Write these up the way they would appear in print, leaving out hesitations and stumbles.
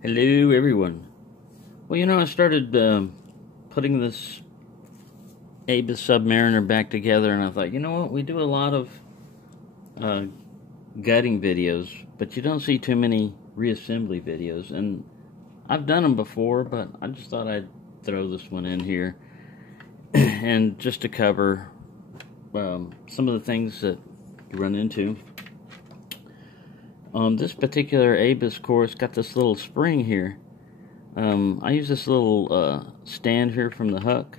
Hello everyone. Well, I started putting this Abus Submariner back together, and I thought, you know what, we do a lot of uh, gutting videos, but you don't see too many reassembly videos, and I've done them before, but I just thought I'd throw this one in here, and just to cover some of the things that you run into. This particular Abus course got this little spring here. I use this little stand here from the hook,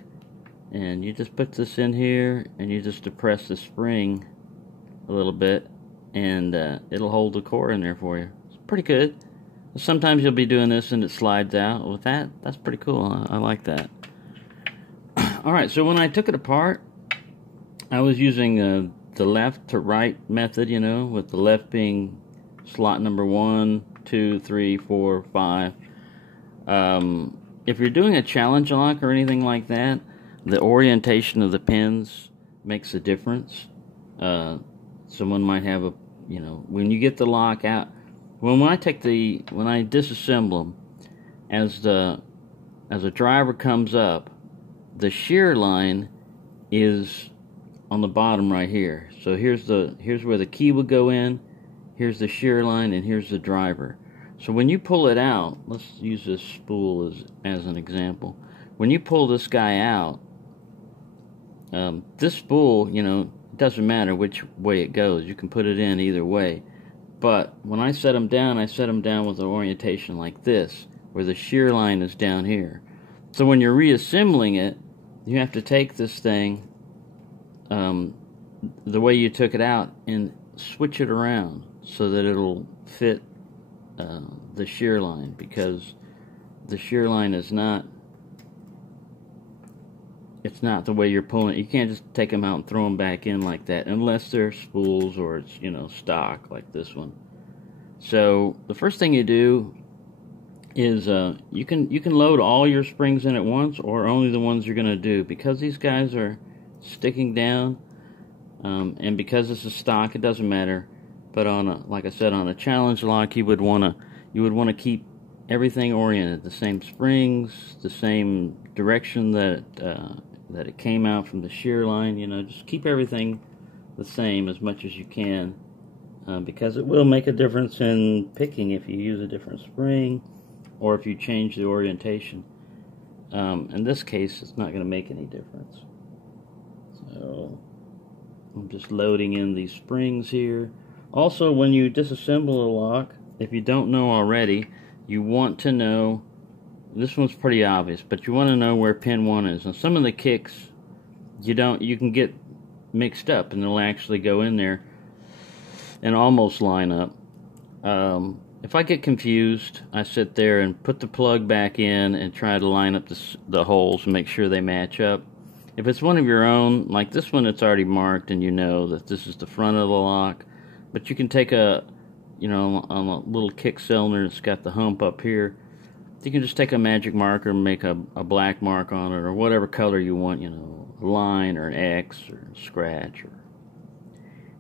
and you just put this in here and you just depress the spring a little bit, and it'll hold the core in there for you. It's pretty good. Sometimes you'll be doing this and it slides out. With that's pretty cool. I like that. Alright, so when I took it apart, I was using the left to right method, with the left being slot number 1, 2, 3, 4, 5. If you're doing a challenge lock or anything like that, the orientation of the pins makes a difference. Someone might have when you get the lock out, when I disassemble them, as a driver comes up, the shear line is on the bottom right here. So here's where the key would go in. Here's the shear line, and here's the driver. So when you pull it out, let's use this spool as an example. When you pull this guy out, this spool, it doesn't matter which way it goes. You can put it in either way. But when I set them down with an orientation like this, where the shear line is down here. So when you're reassembling it, you have to take this thing the way you took it out and switch it around so that it'll fit the shear line, because the shear line is not the way you're pulling it. You can't just take them out and throw them back in like that unless they're spools or it's stock like this one. So the first thing you do is you can load all your springs in at once, or only the ones you're going to do, because these guys are sticking down, and because this is stock, it doesn't matter. But like I said, on a challenge lock, you would want to keep everything oriented, the same springs, the same direction that it came out from the shear line. Just keep everything the same as much as you can, because it will make a difference in picking if you use a different spring or if you change the orientation. In this case, it's not going to make any difference. So I'm just loading in these springs here. Also, when you disassemble a lock, if you don't know already, you want to know, this one's pretty obvious, but you want to know where pin 1 is. And some of the kicks, you can get mixed up, and they'll actually go in there and almost line up. If I get confused, I sit there and put the plug back in and try to line up the holes and make sure they match up. If it's one of your own, like this one, it's already marked and you know that this is the front of the lock. But you can take on a little kick cylinder that's got the hump up here, you can just take a magic marker and make a black mark on it, or whatever color you want, a line or an X or a scratch or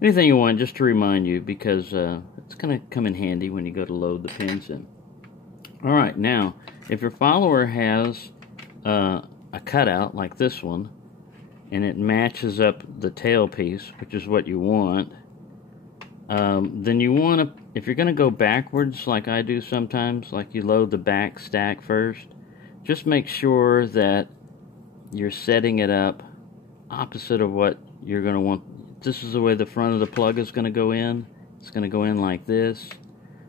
anything you want, just to remind you, because it's going to come in handy when you go to load the pins in. Alright, now, if your follower has a cutout like this one, and it matches up the tail piece, which is what you want, then you want to, if you're going to go backwards like I do sometimes, like you load the back stack first, just make sure that you're setting it up opposite of what you're going to want. This is the way the front of the plug is going to go in. It's going to go in like this.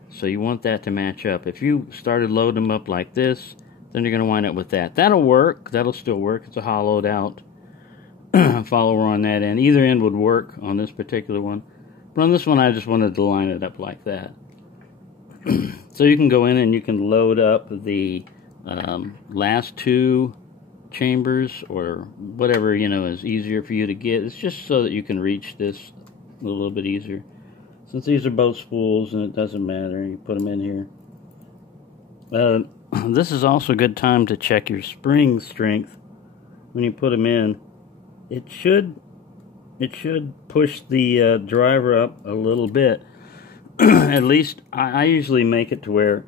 So you want that to match up. If you started loading them up like this, then you're going to wind up with that. That'll work. That'll still work. It's a hollowed out follower on that end. Either end would work on this particular one. But on this one, I just wanted to line it up like that. So you can go in and you can load up the last 2 chambers, or whatever is easier for you to get. It's just so that you can reach this a little bit easier. Since these are both spools and it doesn't matter, you put them in here. This is also a good time to check your spring strength when you put them in. It should push the driver up a little bit. At least I usually make it to where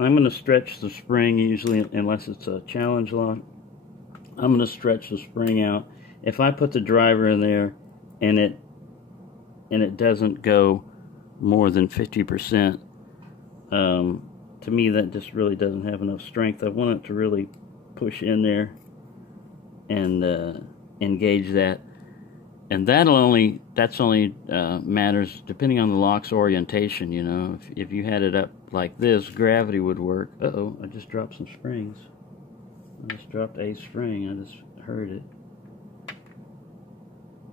I'm going to stretch the spring usually, unless it's a challenge lock. I'm going to stretch the spring out. If I put the driver in there and it doesn't go more than 50%, to me that just really doesn't have enough strength. I want it to really push in there and engage that. And that's only matters depending on the lock's orientation, you know. If you had it up like this, gravity would work. Uh-oh, I just dropped some springs. I just dropped a spring. I just heard it.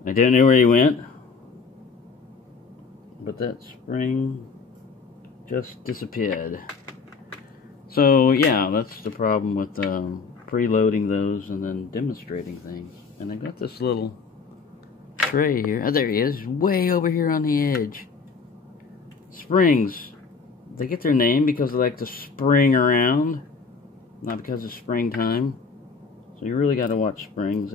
I don't know where he went, but that spring just disappeared. So yeah, that's the problem with preloading those and then demonstrating things. And I got this little tray here. Oh, there he is, way over here on the edge. Springs, they get their name because they like to spring around, not because it's springtime. So you really got to watch springs.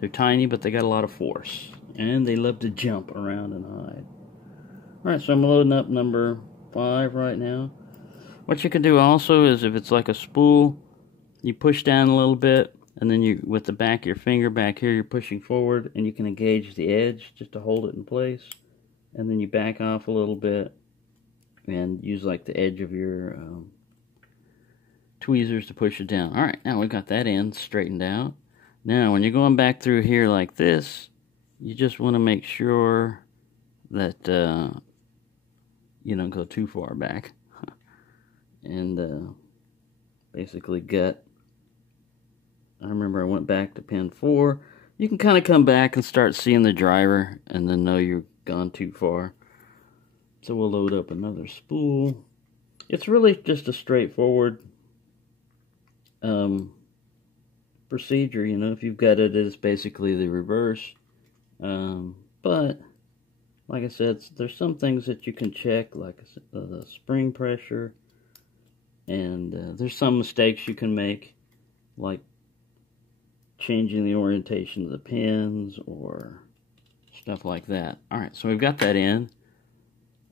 They're tiny, but they got a lot of force, and they love to jump around and hide. Alright, so I'm loading up number 5 right now. What you can do also is, if it's like a spool, you push down a little bit, and then you, with the back of your finger back here, you're pushing forward, and you can engage the edge just to hold it in place. And then you back off a little bit and use like the edge of your tweezers to push it down. Alright, now we've got that end straightened out. Now when you're going back through here like this, you just want to make sure that you don't go too far back. And basically gut. I remember I went back to pin 4. You can kind of come back and start seeing the driver and then know you've gone too far. So we'll load up another spool. It's really just a straightforward procedure, you know. If you've got it, it's basically the reverse. But like I said, there's some things that you can check, like the spring pressure, and there's some mistakes you can make, like changing the orientation of the pins or stuff like that. Alright, so we've got that in.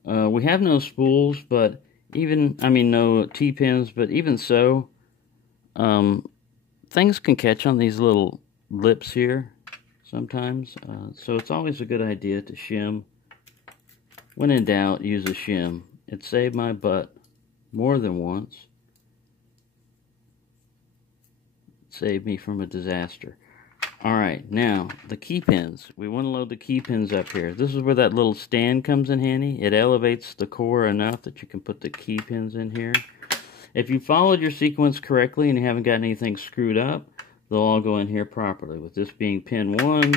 We have no spools, but no T-pins, but even so, things can catch on these little lips here sometimes. So it's always a good idea to shim. When in doubt, use a shim. It saved my butt more than once. It saved me from a disaster. Alright, now the key pins. We want to load the key pins up here. This is where that little stand comes in handy. It elevates the core enough that you can put the key pins in here. If you followed your sequence correctly and you haven't got anything screwed up, they'll all go in here properly. With this being pin 1,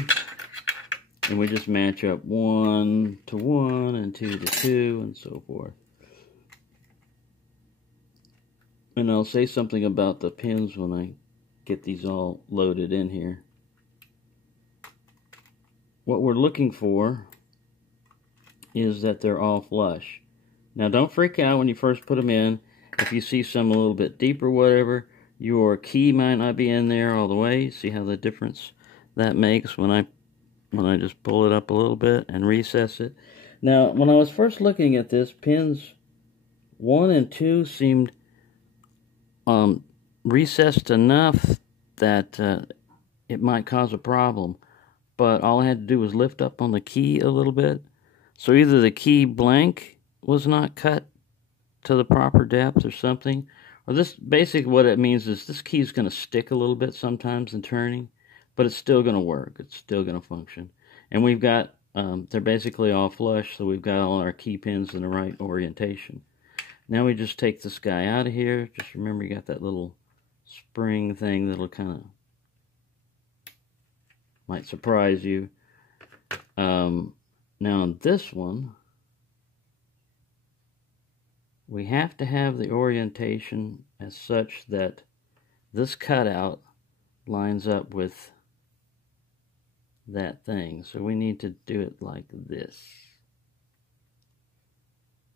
and we just match up 1 to 1 and 2 to 2 and so forth. And I'll say something about the pins when I get these all loaded in here. What we're looking for is that they're all flush. Now don't freak out when you first put them in. If you see some a little bit deep or whatever, your key might not be in there all the way. See how the difference that makes when I just pull it up a little bit and recess it. Now when I was first looking at this, pins 1 and 2 seemed recessed enough that it might cause a problem. But all I had to do was lift up on the key a little bit. So either the key blank was not cut to the proper depth or something. Or this, basically what it means is this key is going to stick a little bit sometimes in turning. But it's still going to work. It's still going to function. And we've got, they're basically all flush. So we've got all our key pins in the right orientation. Now we just take this guy out of here. Just remember you got that little spring thing that'll kind of might surprise you. Now on this one, we have to have the orientation as such that this cutout lines up with that thing. So we need to do it like this.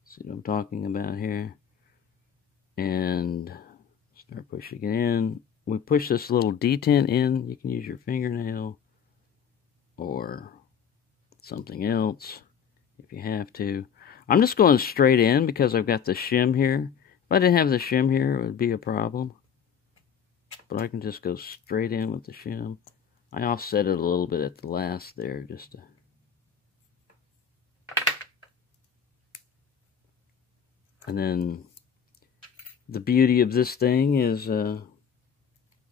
See what I'm talking about here? And start pushing it in. We push this little detent in. You can use your fingernail or something else if you have to. I'm just going straight in because I've got the shim here, I didn't have the shim here, it would be a problem. But I can just go straight in with the shim. I offset it a little bit at the last there, just to... And then the beauty of this thing is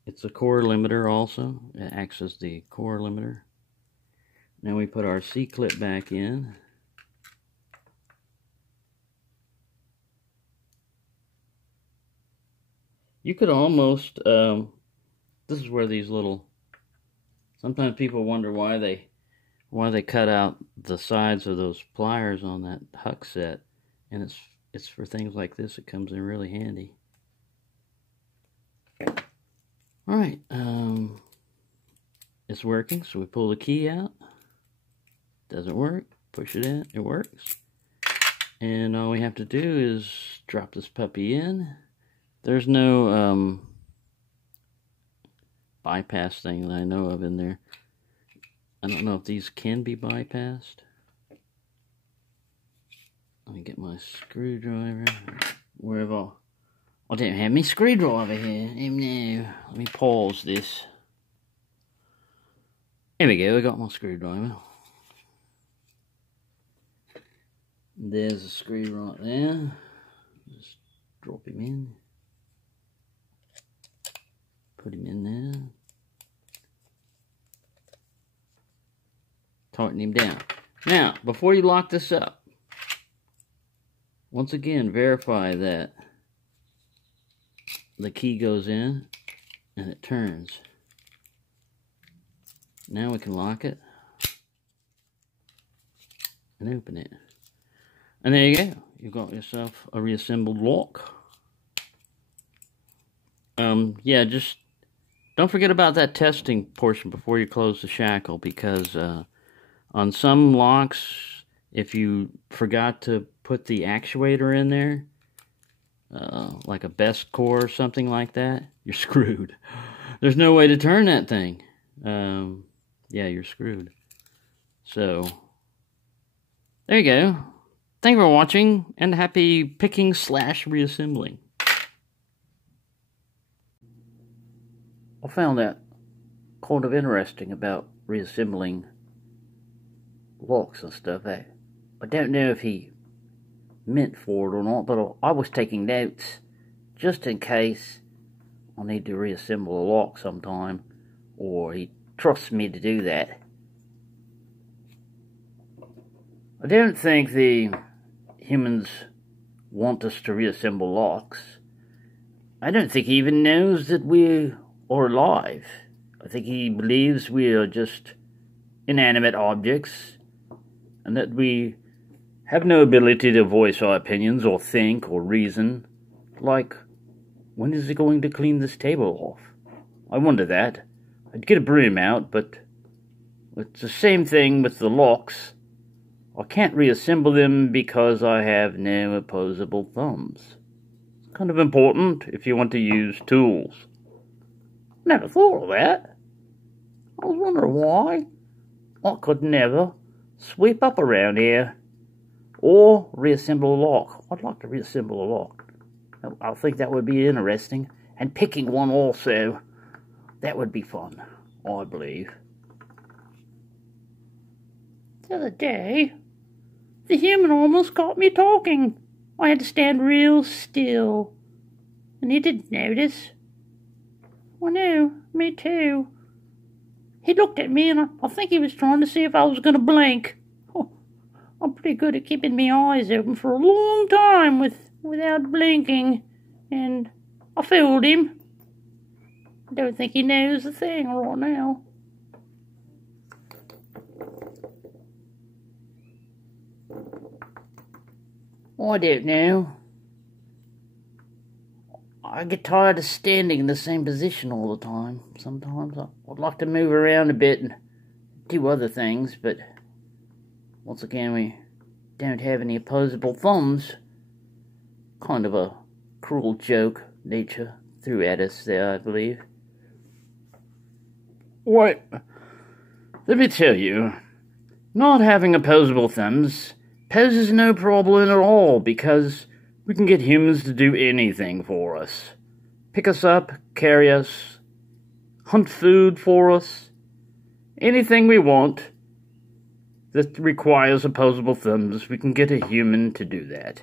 it's a core limiter also. It acts as the core limiter. Now we put our C-clip back in. You could almost, this is where these little, sometimes people wonder why they cut out the sides of those pliers on that huck set, and it's for things like this. It comes in really handy. All right, it's working, so we pull the key out. Doesn't work, push it in, it works. And all we have to do is drop this puppy in. There's no bypass thing that I know of in there. I don't know if these can be bypassed. Let me get my screwdriver. Where have I don't have my screwdriver here. Oh no. Let me pause this. Here we go, I got my screwdriver. There's a screw right there. Just drop him in. Put him in there. Tighten him down. Now, before you lock this up, once again, verify that the key goes in and it turns. Now we can lock it and open it. And there you go. You've got yourself a reassembled lock. Yeah, just don't forget about that testing portion before you close the shackle, because on some locks, if you forgot to put the actuator in there, like a best core or something like that, you're screwed. There's no way to turn that thing. Yeah, you're screwed. So, there you go. Thank you for watching, and happy picking / reassembling. I found that kind of interesting about reassembling locks and stuff. I don't know if he meant for it or not, but I was taking notes just in case I need to reassemble a lock sometime, or he trusts me to do that. I don't think the humans want us to reassemble locks. I don't think he even knows that we are alive. I think he believes we are just inanimate objects, and that we have no ability to voice our opinions or think or reason. Like, when is he going to clean this table off? I wonder that. I'd get a broom out, but it's the same thing with the locks. I can't reassemble them because I have no opposable thumbs. It's kind of important if you want to use tools. Never thought of that. I was wondering why. I could never sweep up around here or reassemble a lock. I'd like to reassemble a lock. I think that would be interesting. And picking one also. That would be fun, I believe. The other day, the human almost caught me talking. I had to stand real still. And he didn't notice. I know, me too. He looked at me, and I think he was trying to see if I was going to blink. Oh, I'm pretty good at keeping my eyes open for a long time without blinking, and I fooled him. I don't think he knows a thing right now. I don't know. I get tired of standing in the same position all the time. Sometimes I'd like to move around a bit and do other things, but once again, we don't have any opposable thumbs. Kind of a cruel joke nature threw at us there, I believe. What? Let me tell you, not having opposable thumbs poses no problem at all, because We can get humans to do anything for us. Pick us up, carry us, hunt food for us. Anything we want that requires opposable thumbs, we can get a human to do that.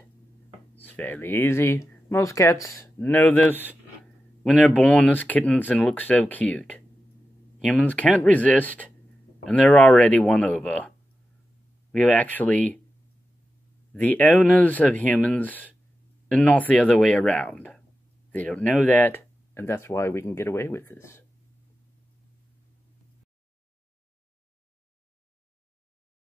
It's fairly easy. Most cats know this when they're born as kittens and look so cute. Humans can't resist, and they're already won over. We are actually the owners of humans and not the other way around. They don't know that, and that's why we can get away with this.